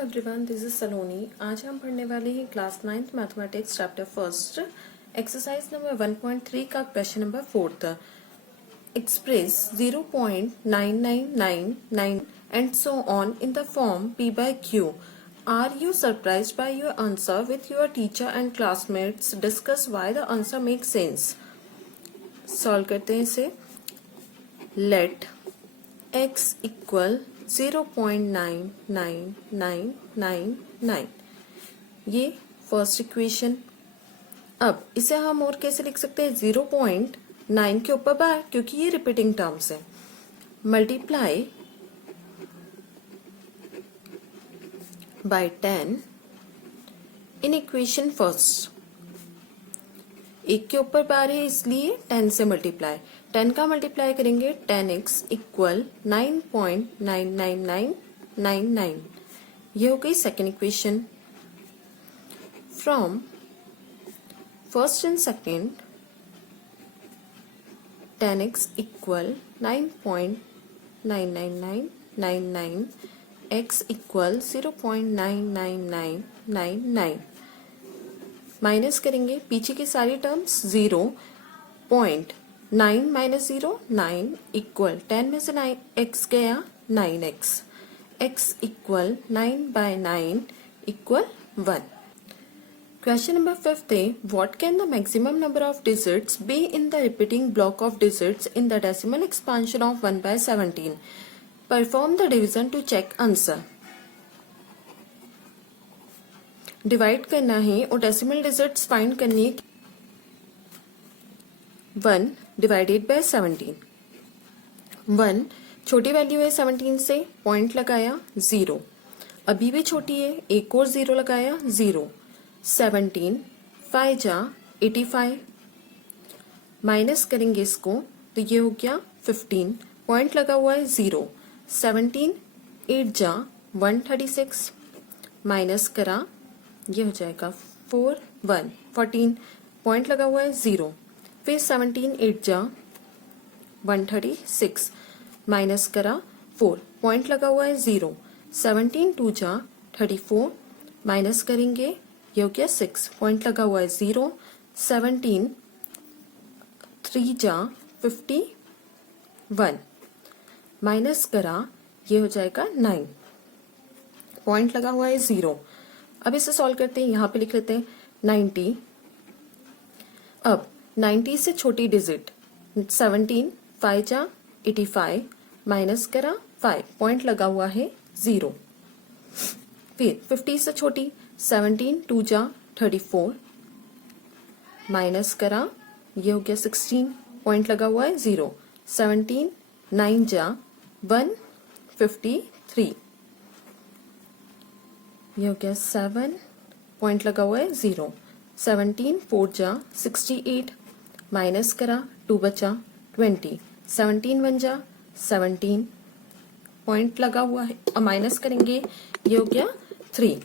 Everyone, this is सलोनी। आज हम पढ़ने वाले हैं class 9th mathematics chapter first exercise number 1.3 का question number 4। Express 0.9999 and so on in the form P by Q। Are you surprised by your answer with your teacher and classmates? Discuss why the answer make sense. Solve करते हैं इसे। Late x equal 0.99999, ये first equation. अब इसे हम और कैसे लिख सकते हैं? 0.9 के ऊपर बार, क्योंकि ये रिपीटिंग टर्म्स है, multiply by 10 in equation first. एक के ऊपर बार है इसलिए 10 से मल्टीप्लाई, 10 का मल्टीप्लाई करेंगे 10x इक्वल 9.99999। ये हो गई second equation. From first and second 10x equal 9.99999, x equal 0.99999। Minus करेंगे पीछे की सारी टर्म्स। 0.9 माइनस 0 9 इक्वल 10 में से 9 x गया 9x, x equal 9/9 equal 1। Question number 5 है, what can the maximum number of digits be in the repeating block of digits in the decimal expansion of 1/17? Perform the division to check answer. Divide करना है और decimal digits find करनी है। 1 divided by 17। 1 छोटी value है 17 से, point लगाया 0। अभी भी छोटी है, एक और 0 लगाया 0। 17 5 जा 85, माइनस करेंगे इसको तो ये हो गया 15, पॉइंट लगा हुआ है 0। 17 8 जा 136, माइनस करा ये हो जाएगा 4 1 14, पॉइंट लगा हुआ है 0। फिर 17 8 जा 136, माइनस करा 4, पॉइंट लगा हुआ है 0। 17 2 जा 34, माइनस करेंगे ये हो गया 6, पॉइंट लगा हुआ है 0। 17 3 जा 51, माइनस करा ये हो जाएगा 9, पॉइंट लगा हुआ है 0। अब इसे सॉल्व करते हैं, यहाँ पे लिख लेते हैं 90। अब 90 से छोटी डिजिट 17 5 जा 85, माइनस करा 5, पॉइंट लगा हुआ है 0। फिर 50 से छोटी 17 2 जा 34, माइनस करा ये हो गया 16, पॉइंट लगा हुआ है 0। 17 9 जा 153, ये हो गया 7, पॉइंट लगा हुआ है 0। 17 4 जा 68, माइनस करा 2 बचा 20। 17 1 जा 17, पॉइंट लगा हुआ है, माइनस करेंगे ये हो गया 3,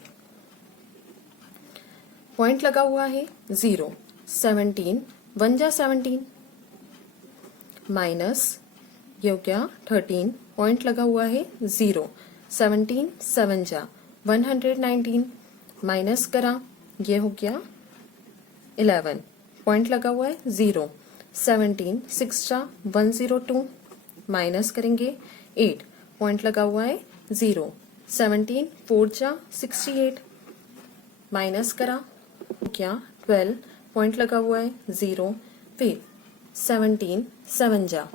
पॉइंट लगा हुआ है 0। 17 1 जा 17, माइनस ये हो गया 13, पॉइंट लगा हुआ है 0। 17 7 जा 119, माइनस करा ये हो गया 11, पॉइंट लगा हुआ है 0। 17 6 जा 102, माइनस करेंगे 8, पॉइंट लगा हुआ है 0। 17 4 जा 68, माइनस करा क्या 12, पॉइंट लगा हुआ है 0। फिर 17 7 जा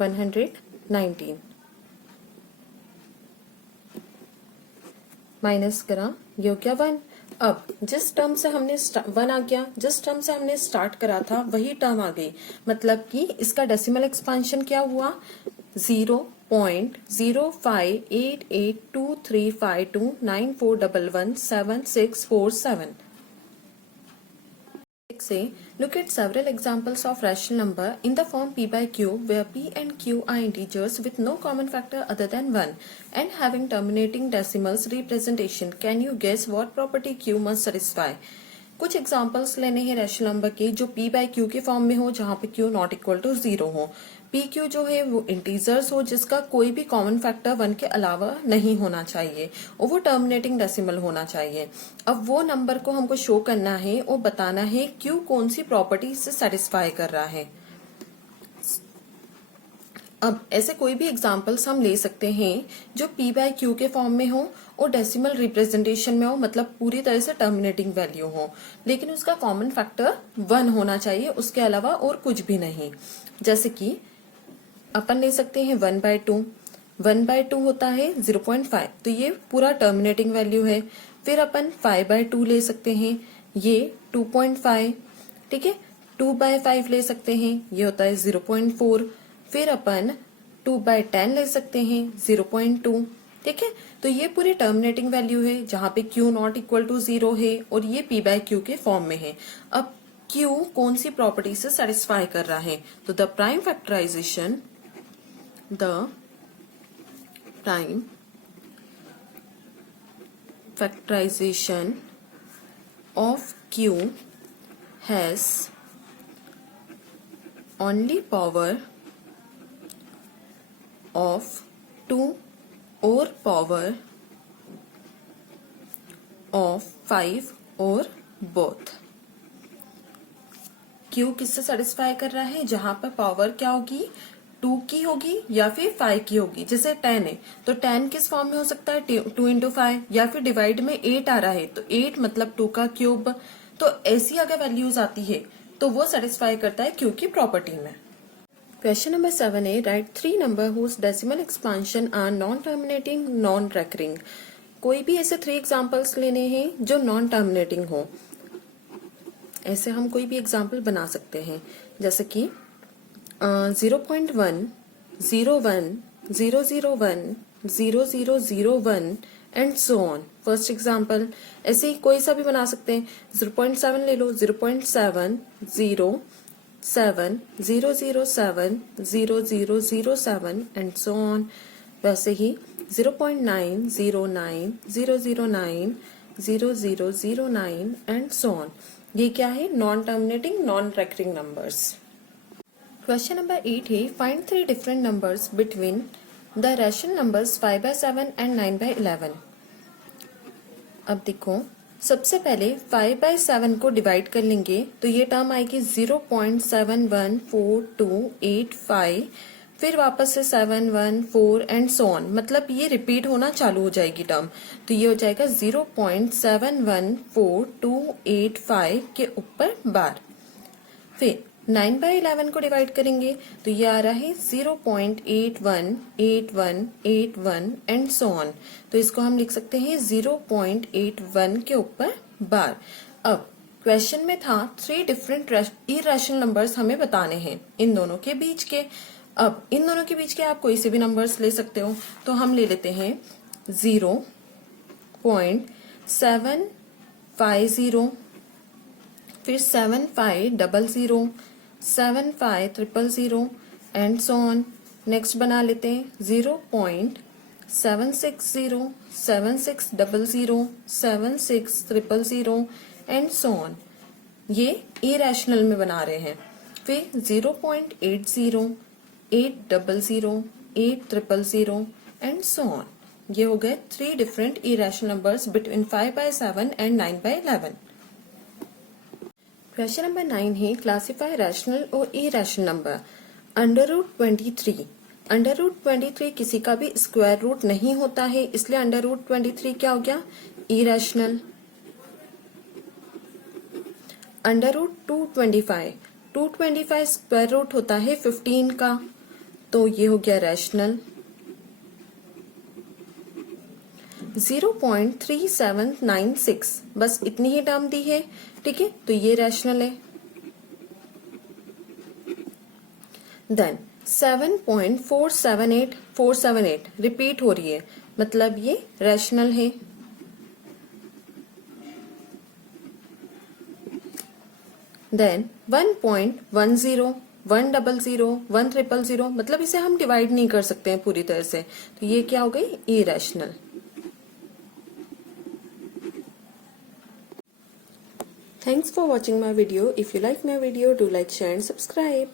119, माइनस करा ये हो गया 1। अब जिस टर्म से हमने 1 आ गया, जिस टर्म से हमने स्टार्ट करा था वही टर्म आ गई, मतलब कि इसका डेसिमल एक्सपांशन क्या हुआ? 0.05882352941176647। से look at several examples of rational number in the form P by Q where P and Q are integers with no common factor other than 1 and having terminating decimals representation. Can you guess what property Q must satisfy? कुछ examples लेने हैं rational number के जो P by Q के form में हो, जहाँ पे Q नॉट इक्वल टू 0 हो। पी क्यू जो है वो इंटीजर्स हो जिसका कोई भी कॉमन फैक्टर 1 के अलावा नहीं होना चाहिए और वो टर्मिनेटिंग डेसिमल होना चाहिए। अब वो नंबर को हमको शो करना है और बताना है क्यू कौन सी प्रॉपर्टी से सेटिस्फाई कर रहा है। अब ऐसे कोई भी एग्जांपल्स हम ले सकते हैं जो p बाय क्यू के फॉर्म में हो और डेसिमल रिप्रेजेंटेशन में हो, मतलब पूरी तरह से टर्मिनेटिंग वैल्यू हो, लेकिन उसका कॉमन फैक्टर 1 होना चाहिए, उसके अलावा और कुछ भी नहीं। जैसे कि अपन ले सकते हैं 1/2। 1/2 होता है 0.5, तो ये पूरा टर्मिनेटिंग वैल्यू है। फिर अपन 5/2 ले सकते हैं, ये 2.5। ठीक है, 2/5 ले सकते हैं, ये होता है 0.4। फिर अपन 2/10 ले सकते हैं, 0.2। ठीक है, तो ये पूरी टर्मिनेटिंग वैल्यू है जहां पे Q नॉट इक्वल टू 0 है और ये P बाय Q के फॉर्म में है। अब Q कौन सी प्रॉपर्टी से सेटिस्फाई कर रहा है, तो the prime factorization of Q has only power of 2 or power of 5 और both। Q किससे सेटिस्फाई कर रहा है, जहां पर पावर क्या होगी, 2 की होगी या फिर 5 की होगी। जैसे 10 है तो 10 किस फॉर्म में हो सकता है, 2 into 5, या फिर डिवाइड में 8 आ रहा है तो 8 मतलब 2 का क्यूब। तो ऐसी अगर वैल्यूज आती है तो वो सेटिस्फाई करता है Q की प्रॉपर्टी में। Question number 7 है, write 3 number whose decimal expansion are non-terminating, non-recurring। कोई भी ऐसे 3 एग्जाम्पल्स लेने हैं जो नॉन टर्मिनेटिंग हो। ऐसे हम कोई भी एग्जाम्पल बना सकते हैं, जैसे कि 0.1, 01, 001, 0001 and so on. First example ऐसे ही कोई सा भी बना सकते हैं, 0.7 ले लो, 0.7, 7, 007, 0007 एंड सो ऑन। वैसे ही 0.9, 09, 009, 0009 एंड सो ऑन। ये क्या है, non terminating non recurring numbers. Question number 8 है, find 3 different numbers between the rational numbers 5/7 and 9/11। अब देखो, सबसे पहले 5/7 को डिवाइड कर लेंगे तो ये टर्म आएगी 0.714285, फिर वापस से 7, 1, 4 एंड सो ऑन, मतलब ये रिपीट होना चालू हो जाएगी टर्म। तो ये हो जाएगा 0.714285 के ऊपर बार। फिर 9/11 को डिवाइड करेंगे तो ये आ रहा है 0.818181 एंड सो ऑन। तो इसको हम लिख सकते हैं 0.81 के ऊपर बार। अब क्वेश्चन में था 3 डिफरेंट इरेशनल नंबर्स हमें बताने हैं इन दोनों के बीच के। अब इन दोनों के बीच के आप कोई से भी नंबर्स ले सकते हो, तो हम ले लेते हैं 0.750, फिर 7500, 7500 एंड सो ऑन। नेक्स्ट बना लेते हैं 0.760, 7600, 76000 एंड सो ऑन। ये इरेशनल में बना रहे हैं। फिर 0.80, 800, 8000 एंड सो ऑन। ये हो गए 3 different irrational numbers between 5/7 and 9/11। Question number 9 है, क्लासिफाई रैशनल और इरेशनल नंबर। √23, √23 किसी का भी स्क्वायर रूट नहीं होता है, इसलिए √23 क्या हो गया, इरेशनल। √225, 225 स्क्वायर रूट होता है 15 का, तो ये हो गया रैशनल। 0.3796, बस इतनी ही टर्म दी है, ठीक है, तो ये रैशनल है। देन 7.478478 रिपीट हो रही है, मतलब ये रैशनल है। देन 1.10, 100, 100, मतलब इसे हम डिवाइड नहीं कर सकते हैं पूरी तरह से, तो ये क्या हो गई, irrational. Thanks for watching my video. If you like my video, do like, share and subscribe.